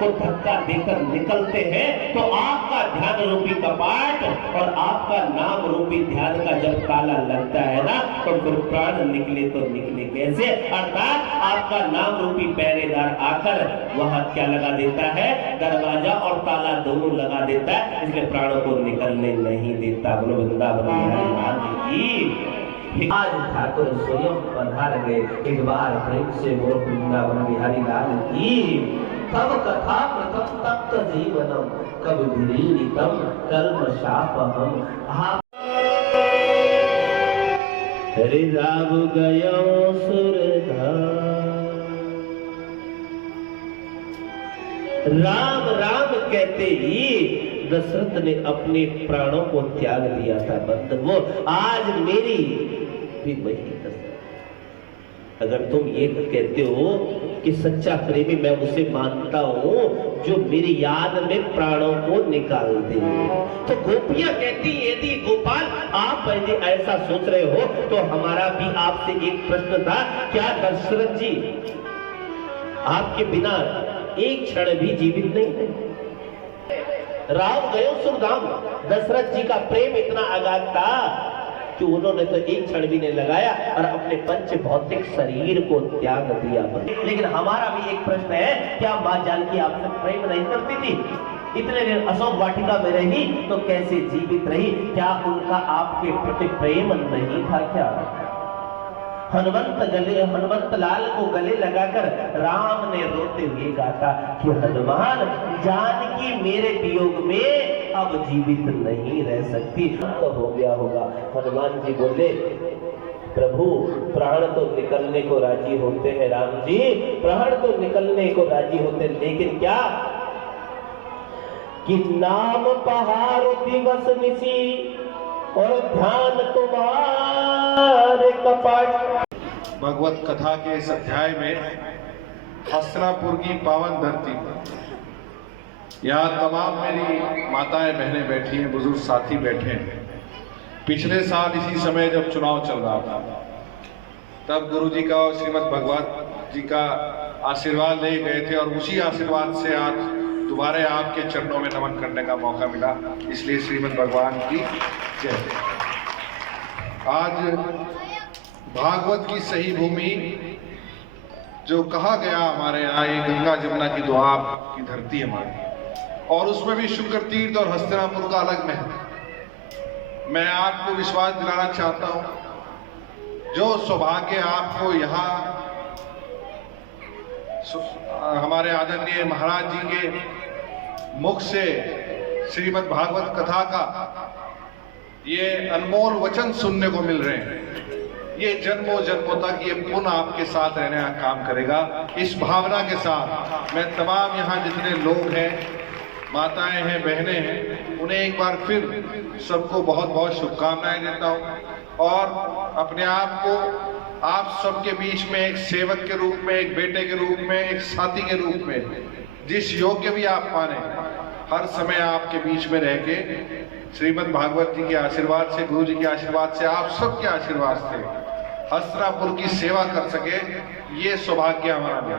को धक्का देकर निकलते हैं तो आपका ध्यान रूपी कपाट और आपका नाम रूपी ध्यान का जब ताला लगता है ना, तो फिर प्राण निकले तो निकले कैसे? अर्थात आपका नाम रूपी पहरेदार आकर वहां क्या लगा देता है? दरवाजा और ताला दोनों लगा देता है, इसलिए प्राणों को निकलने नहीं देता। बोलो वृंदावन बिहारी लाल की। आज ठाकुर स्वयं पधार गए, एक बार प्रेम से बोलो वृंदावन बिहारी लाल की। तब कथा प्रथम तप्त जीवनम कब विलीनितम कर्म शापहम। हरि राम गयो सुरधाम। राम राम कहते ही दशरथ ने अपने प्राणों को त्याग दिया था। बंधुओं, आज मेरी भी वही दशरथ। अगर तुम ये कहते हो कि सच्चा प्रेमी मैं उसे मानता हूं जो मेरी याद में प्राणों को निकाल दे, तो गोपियां कहती यदि गोपाल आप यदि ऐसा सोच रहे हो तो हमारा भी आपसे एक प्रश्न था, क्या दशरथ जी आपके बिना एक क्षण भी जीवित नहीं थे? राम गयो सुरधाम। दशरथ जी का प्रेम इतना अगाध था कि उन्होंने तो एक क्षण भी नहीं लगाया और अपने पंच भौतिक शरीर को त्याग दिया। लेकिन हमारा भी एक प्रश्न है, क्या मां जानकी आपसे प्रेम नहीं करती थी? इतने दिन अशोक वाटिका में रही तो कैसे जीवित रही? क्या उनका आपके प्रति प्रेम नहीं था क्या? हनुमंत लाल को गले लगाकर राम ने रोते हुए कहा कि हनुमान, जानकी मेरे वियोग में अब जीवित नहीं रह सकती। तो हो गया होगा। हनुमान जी बोले, प्रभु प्राण तो निकलने को राजी होते हैं राम जी, प्राण तो निकलने को राजी होते, लेकिन क्या कि नाम पहाड़ दिवस निसी और ध्यान तुम्हारे कपाट। भगवत कथा के इस अध्याय में हस्तिनापुर की पावन धरती पर यहाँ तमाम मेरी माताएं बहनें बैठी हैं, बुजुर्ग साथी बैठे हैं। पिछले साल इसी समय जब चुनाव चल रहा था तब गुरु जी का और श्रीमद् भगवत जी का आशीर्वाद ले गए थे और उसी आशीर्वाद से आज दोबारा आपके चरणों में नमन करने का मौका मिला। इसलिए श्रीमद् भगवान की जय। आज भागवत की सही भूमि जो कहा गया हमारे यहाँ, ये गंगा जमुना की दुआब की धरती हमारी, और उसमें भी शुक्र तीर्थ और हस्तिनापुर का अलग महत्व। मैं आपको विश्वास दिलाना चाहता हूँ, जो सौभाग्य आपको यहाँ हमारे आदरणीय महाराज जी के मुख से श्रीमद् भागवत कथा का ये अनमोल वचन सुनने को मिल रहे हैं, ये जन्मों जन्मों तक ये पुनः आपके साथ रहने का काम करेगा। इस भावना के साथ मैं तमाम यहाँ जितने लोग हैं, माताएं हैं, बहनें हैं, उन्हें एक बार फिर सबको बहुत बहुत शुभकामनाएं देता हूँ और अपने आप को आप सबके बीच में एक सेवक के रूप में, एक बेटे के रूप में, एक साथी के रूप में, जिस योग्य भी आप माने, हर समय आपके बीच में रह के श्रीमद् भागवत जी के आशीर्वाद से, गुरु जी के आशीर्वाद से, आप सबके आशीर्वाद से हस्तिनापुर की सेवा कर सके, ये सौभाग्य हमारा मिला।